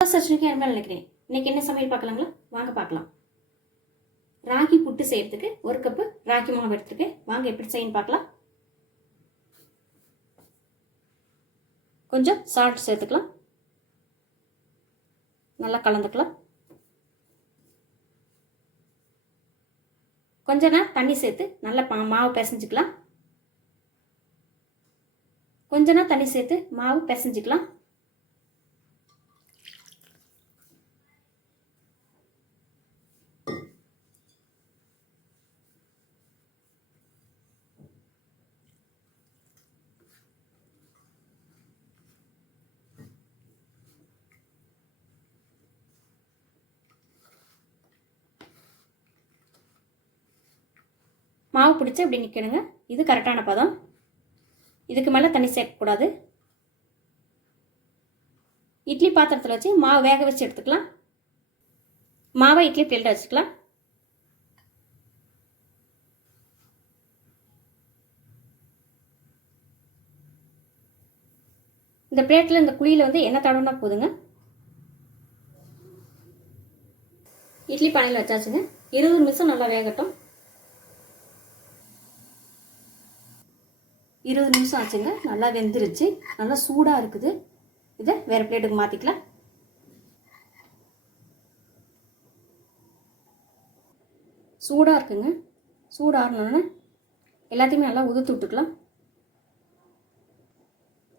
சர்ச்சனைக்கு என்ன நினைக்கிறேன் இன்னைக்கு என்ன சமையல் பார்க்கலாங்களா? வாங்க பார்க்கலாம். ராகி புட்டு செய்யறதுக்கு ஒரு கப்பு ராகி மாவு எடுத்துருக்கேன். வாங்க எப்படி செய்யணும் பார்க்கலாம். கொஞ்சம் சால்ட் சேர்த்துக்கலாம். நல்லா கலந்துக்கலாம். கொஞ்ச நேரம் தண்ணி சேர்த்து நல்லா பா மாவு பிசைஞ்சிக்கலாம். கொஞ்ச நேரம் தண்ணி சேர்த்து மாவு பிசைஞ்சிக்கலாம். மாவு பிடிச்சி இப்படி நிற்கணுங்க இது கரெக்டான பதம். இதுக்கு மேலே தண்ணி சேர்க்கக்கூடாது இட்லி பாத்திரத்தில் வச்சு மாவு வேக வச்சு எடுத்துக்கலாம். மாவை இட்லி பிளேட்டில் வச்சுக்கலாம். இந்த பிளேட்டில் இந்த குழியில் வந்து என்ன தடவுனா போதுங்க. இட்லி பானையில் வச்சாச்சுங்க. இருபது நிமிஷம் நல்லா வேகட்டும். இருபது நிமிஷம் ஆச்சுங்க. நல்லா வெந்துருச்சு. நல்லா சூடாக இருக்குது. இதை வேறு பிளேட்டுக்கு மாற்றிக்கலாம் சூடாக இருக்குங்க. சூடாகணுன்னு எல்லாத்தையுமே நல்லா உதுத்து விட்டுக்கலாம்.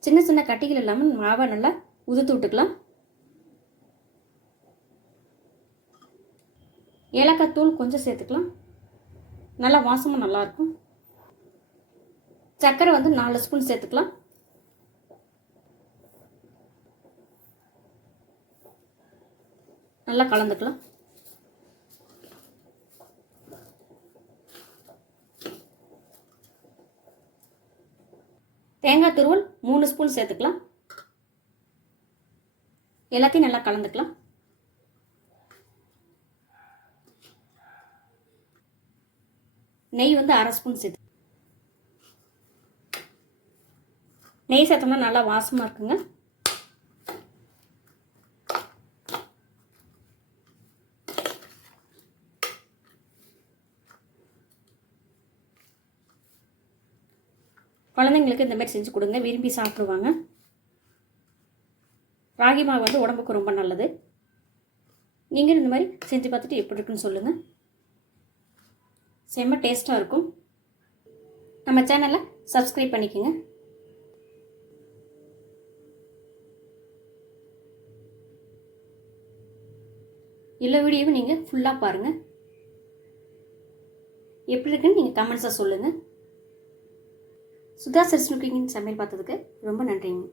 சின்ன சின்ன கட்டிகள் இல்லாமல் மாவை நல்லா உதுத்து விட்டுக்கலாம். ஏலக்காய் தூள் கொஞ்சம் சேர்த்துக்கலாம். நல்லா வாசமும் நல்லாயிருக்கும் சர்க்கரை வந்து நாலு ஸ்பூன் சேர்த்துக்கலாம். நல்லா கலந்துக்கலாம். தேங்காய் துருவல் மூணு ஸ்பூன் சேர்த்துக்கலாம். எல்லாத்தையும் நல்லா கலந்துக்கலாம். நெய் வந்து அரை ஸ்பூன் சேர்த்து நெய் சேர்த்தோம்னா நல்லா வாசமாக இருக்குங்க. குழந்தைங்களுக்கு இந்த மாதிரி செஞ்சு கொடுங்க விரும்பி சாப்பிடுவாங்க. ராகி மாவு வந்து உடம்புக்கு ரொம்ப நல்லது. நீங்கள் இந்த மாதிரி செஞ்சு பார்த்துட்டு எப்படி இருக்குன்னு சொல்லுங்கள் செம்ம டேஸ்ட்டாக இருக்கும். நம்ம சேனலை சப்ஸ்கிரைப் பண்ணிக்கோங்க. இல்லை வீடியோவை நீங்கள் ஃபுல்லாக பாருங்கள் எப்படி இருக்குன்னு நீங்கள் கமெண்ட்ஸாக சொல்லுங்கள் சுதா சர்ஸ் குக்கிங் சமையல் பார்த்ததுக்கு ரொம்ப நன்றிங்க.